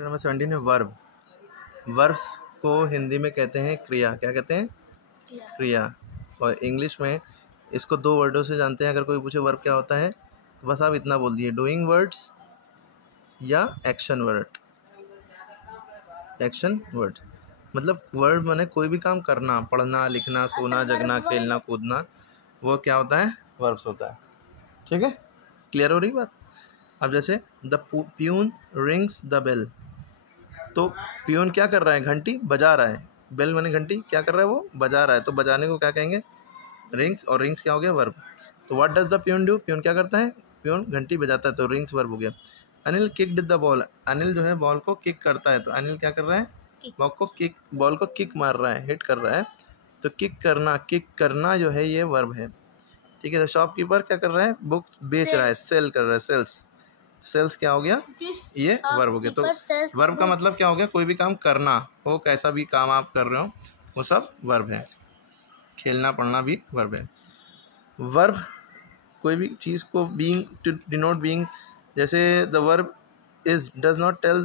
Number 17 है verb. Verbs को हिंदी में कहते हैं क्रिया। क्या कहते हैं? क्रिया। और इंग्लिश में इसको दो वर्डों से जानते हैं। अगर कोई पूछे वर्ब क्या होता है तो बस आप इतना बोल दिए, डूइंग वर्ड्स या एक्शन वर्ड। एक्शन वर्ड मतलब वर्ड माने कोई भी काम करना, पढ़ना, लिखना, सोना, जगना, खेलना, कूदना, वो क्या होता है? वर्ब्स होता है। ठीक है, क्लियर हो रही बात? अब जैसे the peon rings the bell, तो प्यून क्या कर रहा है? घंटी बजा रहा है। बेल माने घंटी, क्या कर रहा है? वो बजा रहा है। तो बजाने को क्या कहेंगे? रिंग्स। और रिंग्स क्या हो गया? वर्ब। तो what does the peon do? Peon क्या करता है? प्यून घंटी बजाता है, तो रिंग्स वर्ब हो गया। Anil kicked the ball, Anil जो है बॉल को किक करता है। तो अनिल क्या कर रहा है? बॉल को किक मार रहा है, हिट कर रहा है। तो किक करना जो है ये वर्ब है। ठीक है। तो शॉपकीपर क्या कर रहा है? बुक बेच रहा है, सेल कर रहा है। सेल्स क्या हो गया? ये वर्ब हो गया। तो वर्ब का मतलब क्या हो गया? कोई भी काम करना हो, कैसा भी काम आप कर रहे हो वो सब वर्ब है। खेलना, पढ़ना भी वर्ब है। वर्ब कोई भी चीज़ को बीइंग टू डिनोट बीइंग, जैसे the verb is does not tell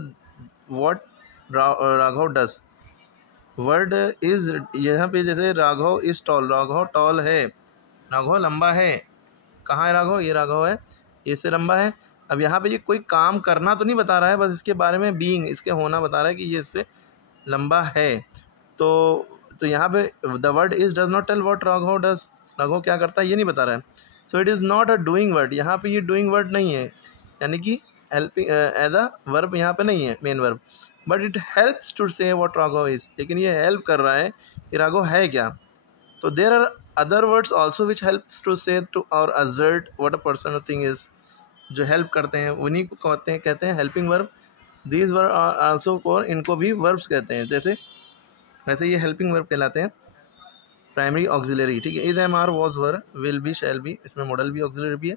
what Raghav does. Word is यहाँ पे जैसे Raghav is tall, Raghav tall है, राघव लंबा है। कहाँ है राघव? ये राघव है, ये से लंबा है। अब यहाँ पे ये कोई काम करना तो नहीं बता रहा है, बस इसके बारे में बीइंग, इसके होना बता रहा है कि ये इससे लंबा है। तो यहाँ पे the word is does not tell what Raghav does, Raghav क्या करता है ये नहीं बता रहा है। So it is not a doing word. यहाँ पे ये डूइंग वर्ड नहीं है, यानी कि हेल्पिंग एज अ वर्ब यहाँ पे नहीं है main verb. But it helps to say what Raghav is, लेकिन ये हेल्प कर रहा है कि राघव है क्या। तो there are other words also which helps to say to और असर्ट व्हाट अ पर्सन और थिंग इज़। जो हेल्प करते हैं उन्हीं को कहते हैं helping verb. These verb also, और इनको भी वर्ब्स कहते हैं। वैसे ये हेल्पिंग वर्ब कहलाते हैं। प्राइमरी ऑक्सिलरी, ठीक है। Is, am, are, was, were, will be, shall be, इसमें मॉडल भी ऑक्सिलरी भी है,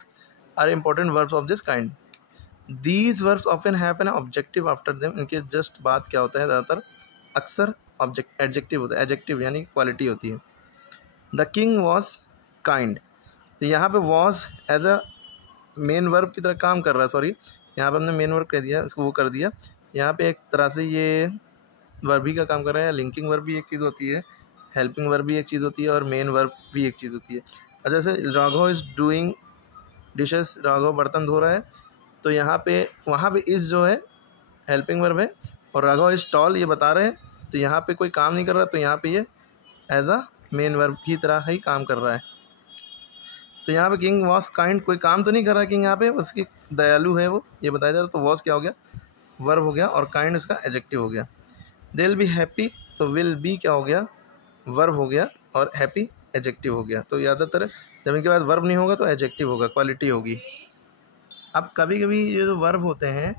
are important verbs of this kind. These verbs often have an objective after them. इनके जस्ट बाद क्या होता है? ज़्यादातर अक्सर एडजेक्टिव होता है, एडजेक्टिव यानी क्वालिटी होती है। द किंग वॉज काइंड, तो यहाँ पे was as a main verb की तरह काम कर रहा है। सॉरी, यहाँ पे हमने मेन वर्ब कह दिया, इसको वो कर दिया। यहाँ पे एक तरह से ये वर्ब ही का काम कर रहा है। लिंकिंग वर्ब भी एक चीज़ होती है, हेल्पिंग वर्ब भी एक चीज़ होती है, और मेन वर्ब भी एक चीज़ होती है। और जैसे Raghav is doing dishes, Raghav बर्तन धो रहा है, तो यहाँ पे वहाँ पे इज़ जो है हेल्पिंग वर्ब है, और राघव इज़ टॉल ये बता रहे हैं। तो यहाँ पे कोई काम नहीं कर रहा, तो यहाँ पे ये एज अ मेन वर्ब की तरह ही काम कर रहा है। तो यहाँ पे किंग वॉज काइंड, कोई काम तो नहीं कर रहा है किंग यहाँ पे, बस कि दयालु है वो, ये बताया जाता। तो वॉज क्या हो गया? वर्ब हो गया, और काइंड उसका एडजेक्टिव हो गया। दे विल बी हैप्पी, तो विल बी क्या हो गया? वर्ब हो गया, और हैप्पी एडजेक्टिव हो गया। तो ज़्यादातर जब इनके बाद वर्ब नहीं होगा तो एडजेक्टिव होगा, क्वालिटी होगी। अब कभी कभी ये जो वर्ब होते हैं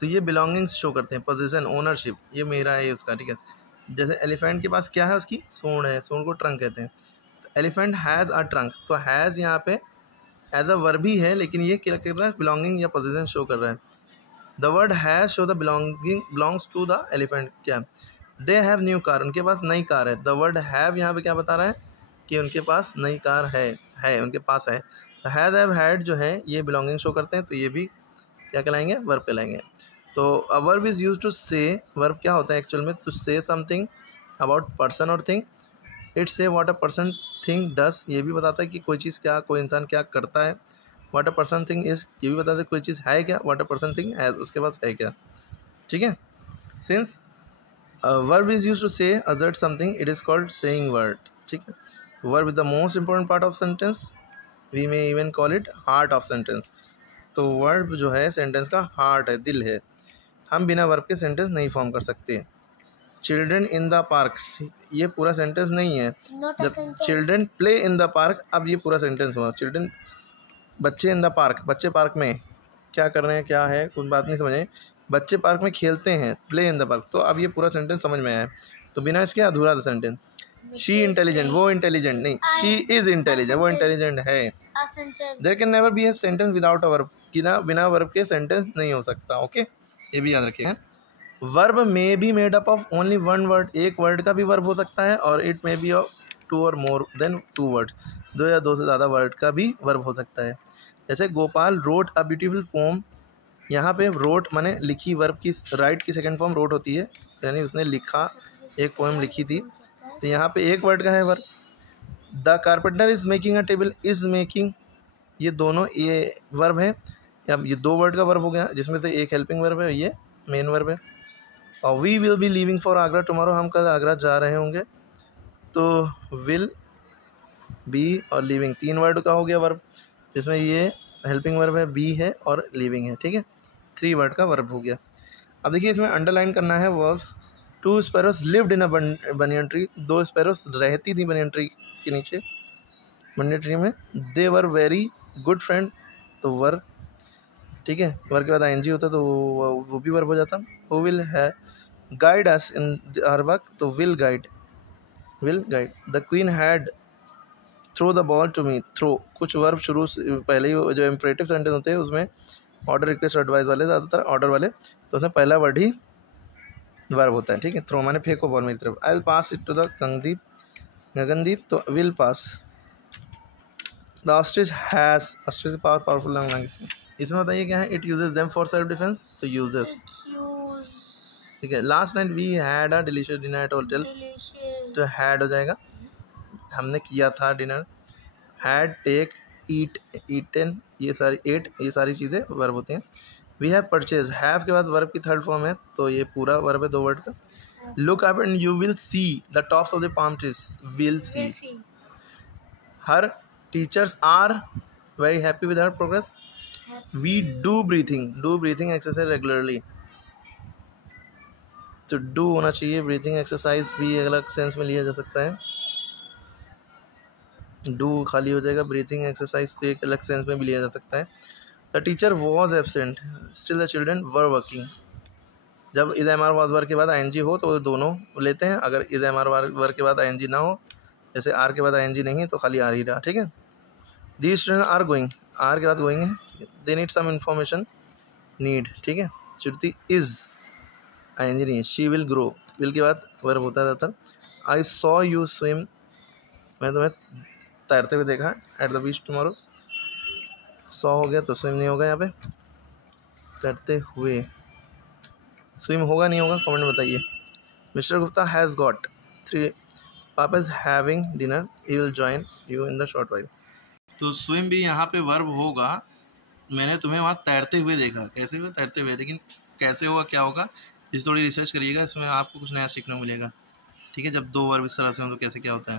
तो ये बिलोंगिंग्स शो करते हैं, पोजीशन, ओनरशिप, ये मेरा है उसका, ठीक है। जैसे एलिफेंट के पास क्या है? उसकी सूंड है, सूंड को ट्रंक कहते हैं। तो एलिफेंट हैज़ अ ट्रंक, तो हैज़ यहाँ पे एज अ वर्ब ही है, लेकिन ये क्या कर रहा है? बिलोंगिंग या पोजीशन शो कर रहा है। The word has show the belongs to the elephant. क्या? दे हैव न्यू कार, उनके पास नई कार है। द वर्ड हैव यहाँ पे क्या बता रहा है? कि उनके पास नई कार है उनके पास है। हैज़, हैव, हैड जो है ये बिलोंगिंग शो करते हैं, तो ये भी क्या कहलाएंगे? वर्ब कहलाएंगे। तो a verb is use to say, verb क्या होता है एक्चुअल में? To say something about person और thing. It say what a person thing does, ये भी बताता है कि कोई चीज़ क्या, कोई इंसान क्या करता है। What a person thing is, ये भी बताता है कोई चीज़ है क्या। What a person thing has, उसके पास है क्या। ठीक है। Since verb is use to say assert something, it is called saying word. ठीक है। तो verb is the most important part of sentence, we may even call it heart of sentence. तो वर्ब जो है सेंटेंस का heart है, दिल है। हम बिना वर्ब के सेंटेंस नहीं फॉर्म कर सकते। चिल्ड्रन इन द पार्क, ये पूरा सेंटेंस नहीं है। जब children play in the park, अब ये पूरा सेंटेंस हुआ। चिल्ड्रन, बच्चे इन द पार्क, बच्चे पार्क में क्या कर रहे हैं, क्या है, कुछ बात नहीं समझे। बच्चे पार्क में खेलते हैं, प्ले इन द पार्क, तो अब ये पूरा सेंटेंस समझ में आया। तो बिना इसके अधूरा था सेंटेंस। शी इंटेलिजेंट, वो इंटेलिजेंट नहीं, शी इज इंटेलिजेंट, वो इंटेलिजेंट है। There can never be a sentence without a verb, बिना वर्ब के सेंटेंस नहीं हो सकता। ओके, ये भी याद रखिए। Verb may be made up of only one word, एक वर्ड का भी वर्ब हो सकता है, और it may be of two और मोर देन टू वर्ड, दो या दो से ज़्यादा वर्ड का भी वर्ब हो सकता है। जैसे Gopal wrote a beautiful poem यहाँ पे रोट माने लिखी, वर्ब की राइट की सेकंड फॉर्म रोट होती है, यानी उसने लिखा, एक पोएम लिखी थी। तो यहाँ पे एक वर्ड का है verb. The carpenter is making a table, is making, ये दोनों ये वर्ब है। अब ये 2 वर्ड का वर्ब हो गया, जिसमें से एक हेल्पिंग वर्ब है, ये मेन वर्ब है। और we will be leaving for Agra tomorrow, हम कल आगरा जा रहे होंगे। तो विल, बी और लिविंग 3 वर्ड का हो गया वर्ब, जिसमें ये हेल्पिंग वर्ब है, बी है और लिविंग है। ठीक है, 3 वर्ड का वर्ब हो गया। अब देखिए इसमें अंडरलाइन करना है verbs. 2 sparrows lived in a banyan tree, 2 sparrows रहती थी बनियन ट्री के नीचे, बनियन ट्री में। दे वर वेरी गुड फ्रेंड, तो वर्ब, ठीक है, वर्ब के बाद आईएनजी होता तो वो भी वर्ब हो जाता। हु विल है guide us in our work, तो will guide, will guide. The queen had throw the ball to me, throw, कुछ वर्ब शुरू से पहले ही जो इम्परेटिव सेंटेंस होते हैं उसमें ऑर्डर, रिक्वेस्ट, एडवाइस वाले ज़्यादातर ऑर्डर वाले, तो उसमें पहला वर्ड ही वर्ब होता है। ठीक है, थ्रो माने फेंको बॉल मेरी तरफ। I will pass it to the Gagandeep, तो will pass. The ostrich has, ostrich powerful language, इसमें बताइए क्या है। It uses them for self defence, तो यूजेस। ठीक है, last night we had a delicious dinner at hotel, तो हैड हो जाएगा, हमने किया था dinner. Had, take, eat, eaten, ये सारी, एट, ये सारी चीज़ें वर्ब होती हैं। वी हैव परचेज, हैव के बाद वर्ब की थर्ड फॉर्म है, तो ये पूरा वर्ब है 2 वर्ड का। Look up and you will see the tops of the palm trees, will see. Her teachers are very happy with her progress. We do breathing exercise regularly, तो do होना चाहिए। Breathing exercise भी अलग sense में लिया जा सकता है, डू खाली हो जाएगा, ब्रीथिंग एक्सरसाइज एक अलग सेंस में भी लिया जा सकता है। The teacher was absent, still the children were working. जब इज एम आर वाज वर्ग के बाद आईएनजी हो तो दोनों लेते हैं, अगर इज एम आर वर्ग के बाद आईएनजी ना हो, जैसे आर के बाद आईएनजी नहीं है तो खाली आर ही रहा। ठीक है, the student are going, are के बाद गोइंग है। They need some information, need. ठीक है, श्रुति इज, आईएनजी नहीं है। शी विल ग्रो, विल के बाद वर्ब होता है ज़्यादातर। आई सॉ यू स्विम, मैं तुम्हें तैरते हुए देखा at the beach tomorrow, saw हो गया तो स्विम नहीं होगा यहाँ पे, तैरते हुए स्विम होगा नहीं होगा कमेंट में बताइए। मिस्टर गुप्ता हैज़ गॉट 3, पापा is having dinner, he will join you in the short while. तो स्विम भी यहाँ पे वर्ब होगा। मैंने तुम्हें वहाँ तैरते हुए देखा, कैसे हुए, तैरते हुए, लेकिन कैसे होगा क्या होगा इस थोड़ी रिसर्च करिएगा, इसमें आपको कुछ नया सीखने को मिलेगा। ठीक है, जब 2 वर्ब इस तरह से हो तो कैसे क्या होता है।